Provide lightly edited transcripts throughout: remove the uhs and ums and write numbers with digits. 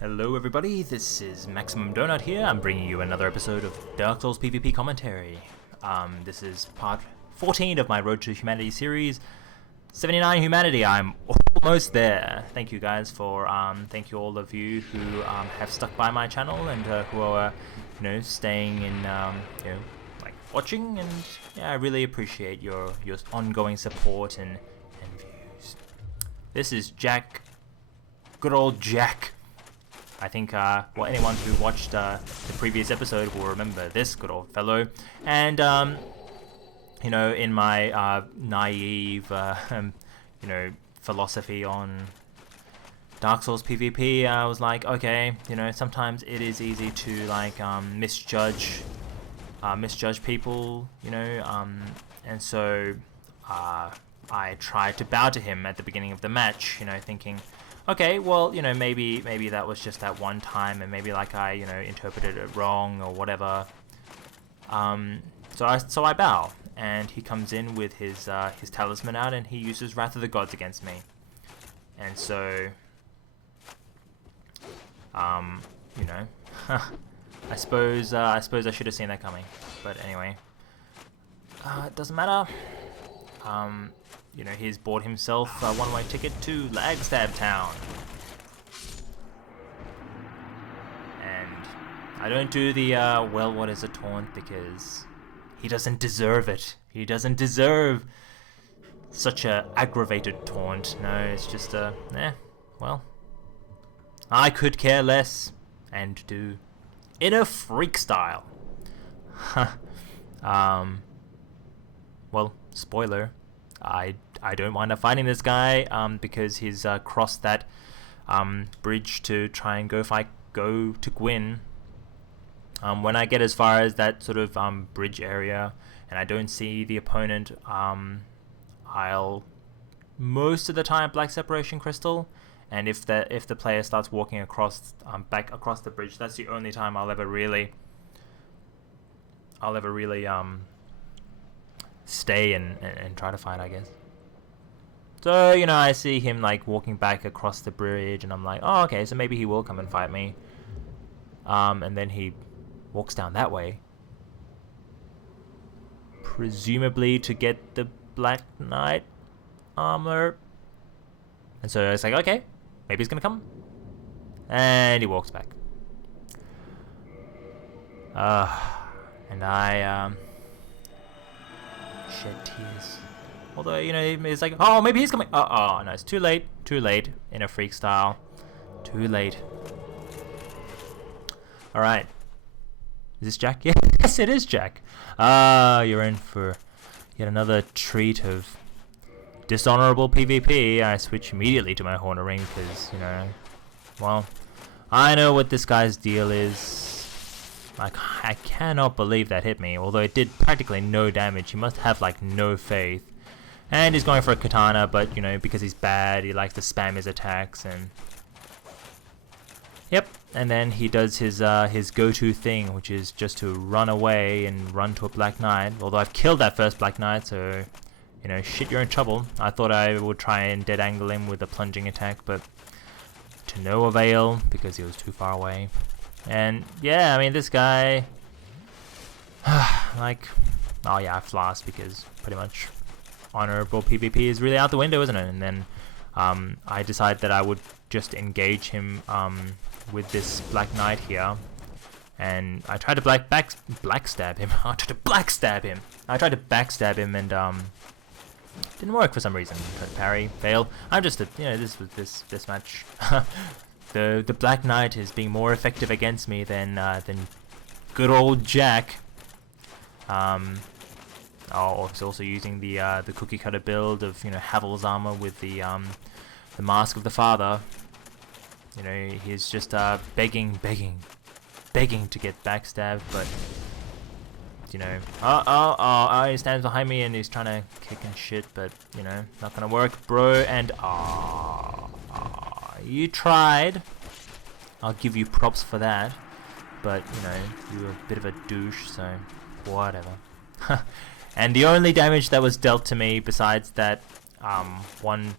Hello everybody, this is MaximumDonut here. I'm bringing you another episode of Dark Souls PvP commentary. This is part 14 of my Road to Humanity series. 79 Humanity, I'm almost there. Thank you guys for, thank you all of you who have stuck by my channel and who are, staying in, like watching, and yeah, I really appreciate your ongoing support and views. This is Jack, good old Jack. I think anyone who watched the previous episode will remember this good old fellow. And in my naive philosophy on Dark Souls PvP, I was like, okay, sometimes it is easy to like misjudge people, and so I tried to bow to him at the beginning of the match, thinking, okay, well, maybe that was just that one time, and maybe like I, interpreted it wrong or whatever. So I bow, and he comes in with his talisman out, and he uses Wrath of the Gods against me. And so, I suppose I should have seen that coming. But anyway, it doesn't matter. He's bought himself a one-way ticket to Lagstab Town. And I don't do the, what is a taunt, because he doesn't deserve it. He doesn't deserve such a aggravated taunt. No, it's just well, I could care less and do inner freak style. Well, spoiler, I don't wind up fighting this guy because he's crossed that bridge to try and go to Gwyn. When I get as far as that sort of bridge area and I don't see the opponent, I'll most of the time Black Separation Crystal, and if the player starts walking across back across the bridge, that's the only time I'll ever really stay and try to fight, I guess. So, I see him like walking back across the bridge, and I'm like, oh, okay, so maybe he will come and fight me. And then he walks down that way, presumably to get the Black Knight armor. And so it's like, okay, maybe he's gonna come. And he walks back. And I shed tears. Although, it's like, oh, maybe he's coming. Oh, no, it's too late. Too late. In a freak style. Too late. Alright. Is this Jack? Yes, it is Jack. You're in for yet another treat of dishonorable PvP. I switch immediately to my Horner Ring because, well, I know what this guy's deal is. Like, I cannot believe that hit me, although it did practically no damage. He must have, like, no faith. And he's going for a katana, but, because he's bad, he likes to spam his attacks, and... Yep, and then he does his go-to thing, which is just to run away and run to a Black Knight. Although I've killed that first Black Knight, so, shit, you're in trouble. I thought I would try and dead angle him with a plunging attack, but to no avail, because he was too far away. And yeah, I mean, this guy, like, oh yeah, I flossed because pretty much honorable PvP is really out the window, isn't it? And then I decided that I would just engage him with this Black Knight here, and I tried to backstab him. I tried to backstab him. I tried to backstab him, and didn't work for some reason. Parry, fail. I'm just this match. The Black Knight is being more effective against me than good old Jack. He's also using the cookie cutter build of Havel's armor with the Mask of the Father. He's just begging to get backstabbed, but he stands behind me and he's trying to kick and shit, but not gonna work, bro. And you tried. I'll give you props for that, but you were a bit of a douche, so whatever. And the only damage that was dealt to me besides that one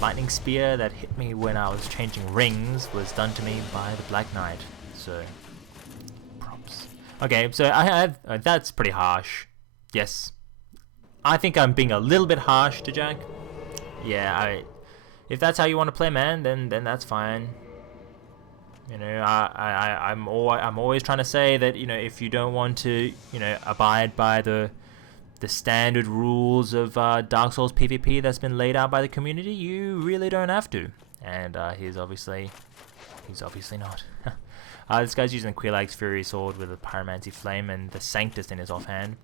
lightning spear that hit me when I was changing rings was done to me by the Black Knight. So, props. Okay, so I have that's pretty harsh. Yes, I think I'm being a little bit harsh to Jack. Yeah, if that's how you want to play, man, then that's fine. You know, I'm always trying to say that, you know, if you don't want to, you know, abide by the standard rules of Dark Souls PvP that's been laid out by the community, you really don't have to. And he's obviously not. This guy's using the Quelaag's Fury Sword with a Pyromancy Flame and the Sanctus in his offhand.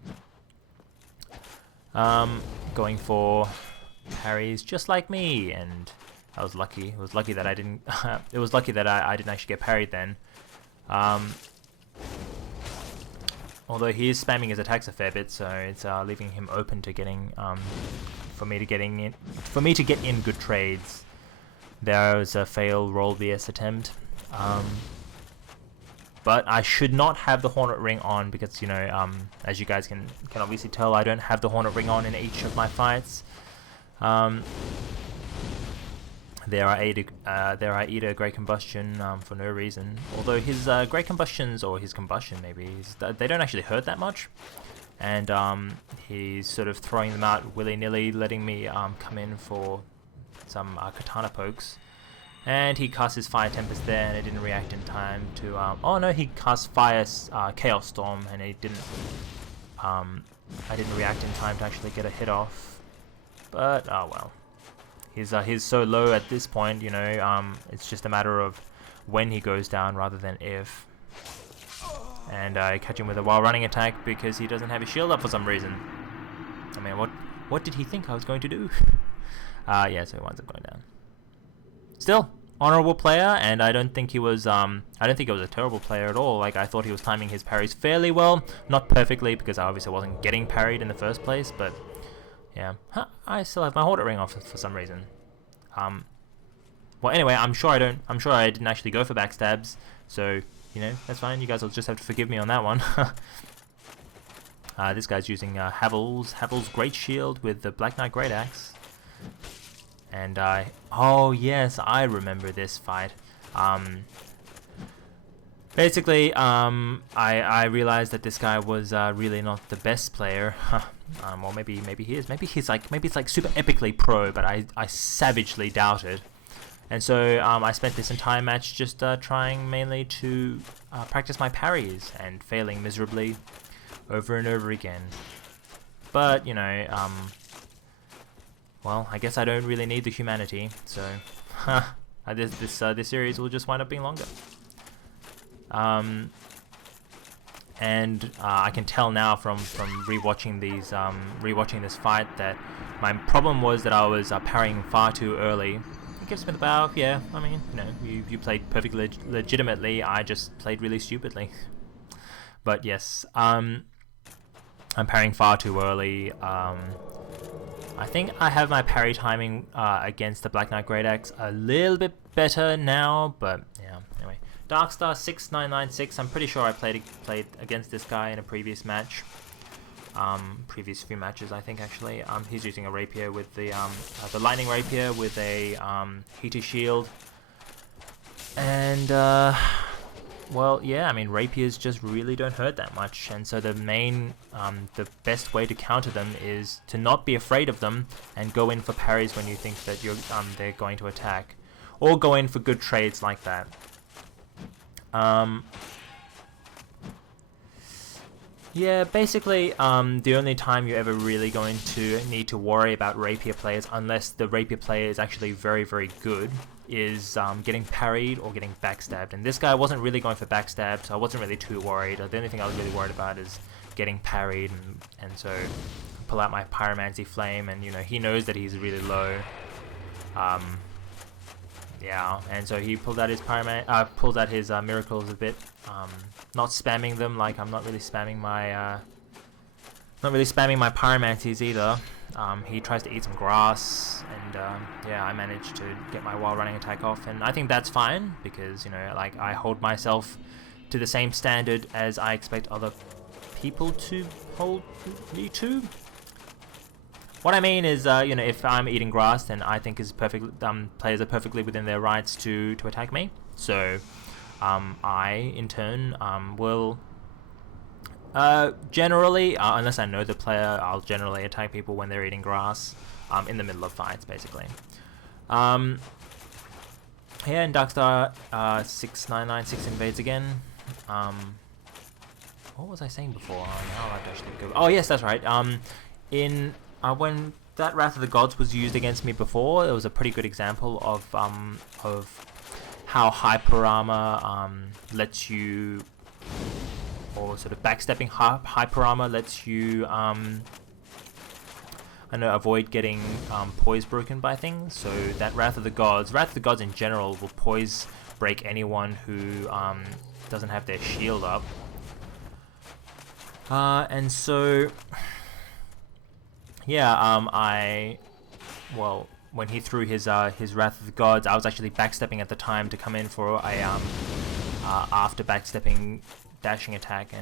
Going for parries just like me, and I was lucky. It was lucky that I didn't. It was lucky that I didn't actually get parried then. Although he is spamming his attacks a fair bit, so it's leaving him open to getting for me to get in good trades. There was a fail roll BS attempt. But I should not have the Hornet Ring on because, you know, as you guys can obviously tell, I don't have the Hornet Ring on in each of my fights. There I eat a Great Combustion for no reason. Although his Great Combustions, or his Combustion maybe, they don't actually hurt that much. And he's sort of throwing them out willy-nilly, letting me come in for some Katana pokes. And he cast his Fire Tempest there, and it didn't react in time to... oh no, he cast Fire Chaos Storm, and it didn't... I didn't react in time to actually get a hit off. But, oh well. He's so low at this point, you know, it's just a matter of when he goes down rather than if. And I catch him with a while running attack because he doesn't have his shield up for some reason. I mean, what did he think I was going to do? Yeah, so he winds up going down. Still, honorable player, and I don't think he was a terrible player at all. Like, I thought he was timing his parries fairly well, not perfectly because I obviously wasn't getting parried in the first place, but yeah, I still have my Hornet Ring off for some reason. Well, anyway, I'm sure I didn't actually go for backstabs, so you know that's fine. You guys will just have to forgive me on that one. This guy's using Havel's Great Shield with the Black Knight Great Axe. And oh yes, I remember this fight. Basically, I realized that this guy was really not the best player. Or maybe he is. Maybe it's like super epically pro, but I savagely doubt it. And so I spent this entire match just trying mainly to practice my parries and failing miserably over and over again. But you know, well, I guess I don't really need the humanity, so this series will just wind up being longer. And I can tell now from rewatching this fight that my problem was that I was parrying far too early. It gives me the bow. Yeah, I mean, you know, you played perfectly legitimately. I just played really stupidly. But yes, I'm parrying far too early. I think I have my parry timing against the Black Knight Great Axe a little bit better now, but yeah. Anyway, Darkstar 6996. I'm pretty sure I played against this guy in a previous match. Previous few matches, I think actually. He's using a rapier with the lightning rapier with a heater shield, and well, yeah, I mean, rapiers just really don't hurt that much, and so the best way to counter them is to not be afraid of them and go in for parries when you think that they're going to attack, or go in for good trades like that. Yeah, basically, the only time you're ever really going to need to worry about rapier players, unless the rapier player is actually very, very good, is getting parried or getting backstabbed. And this guy wasn't really going for backstab, so I wasn't really too worried. The only thing I was really worried about is getting parried, and so pull out my Pyromancy Flame, and you know, he knows that he's really low. Yeah, and so he pulled out his miracles a bit, not spamming them. Like, I'm not really spamming my pyromancies either. He tries to eat some grass, and yeah, I managed to get my while running attack off, and I think that's fine because, you know, like, I hold myself to the same standard as I expect other people to hold me to. what I mean is, you know, if I'm eating grass, then I think players are perfectly within their rights to attack me. So I, in turn, will generally, unless I know the player, I'll generally attack people when they're eating grass in the middle of fights, basically. Here in Darkstar 6996 invades again. What was I saying before? Now I've actually go. Oh yes, that's right. When that Wrath of the Gods was used against me before, it was a pretty good example of how hyper armor lets you, or sort of backstepping hyper armor lets you avoid getting poise broken by things. So that Wrath of the Gods in general will poise break anyone who doesn't have their shield up. And so, yeah, when he threw his Wrath of the Gods, I was actually backstepping at the time to come in for a after backstepping dashing attack,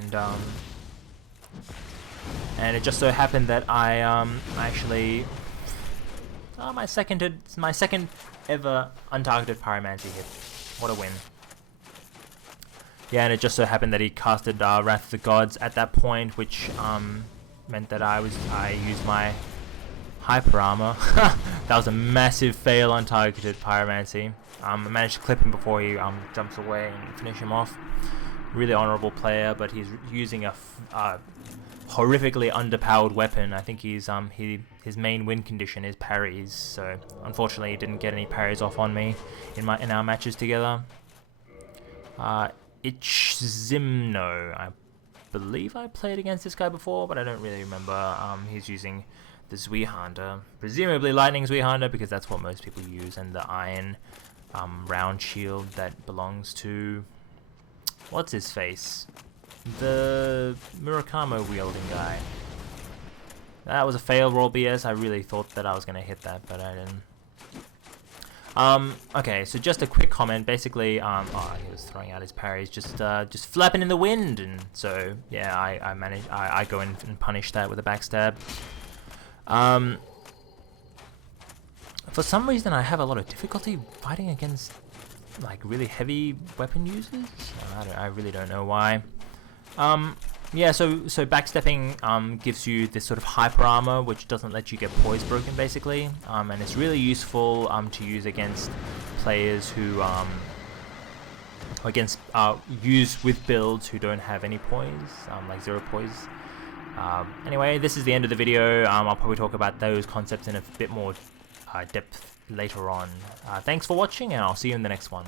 and it just so happened that I actually my second ever untargeted pyromancy hit. What a win! Yeah, and it just so happened that he casted Wrath of the Gods at that point, which meant that I used my hyper armor. That was a massive fail on targeted pyromancy. I managed to clip him before he jumps away and finish him off. Really honorable player, but he's using a horrifically underpowered weapon. I think his main win condition is parries, so unfortunately he didn't get any parries off on me in our matches together. Ichzimno, I believe I played against this guy before, but I don't really remember. He's using the Zweihander, presumably Lightning Zweihander, because that's what most people use, and the iron round shield that belongs to, what's his face? The Murakamo wielding guy. That was a fail roll BS. I really thought that I was going to hit that, but I didn't. Okay, so just a quick comment. Basically, he was throwing out his parries, just flapping in the wind, and so yeah, I go in and punish that with a backstab. For some reason, I have a lot of difficulty fighting against like really heavy weapon users. I really don't know why. Yeah, so backstepping gives you this sort of hyper armor, which doesn't let you get poise broken, basically, and it's really useful to use against players who use with builds who don't have any poise, like 0 poise. Anyway, this is the end of the video. I'll probably talk about those concepts in a bit more depth later on. Thanks for watching, and I'll see you in the next one.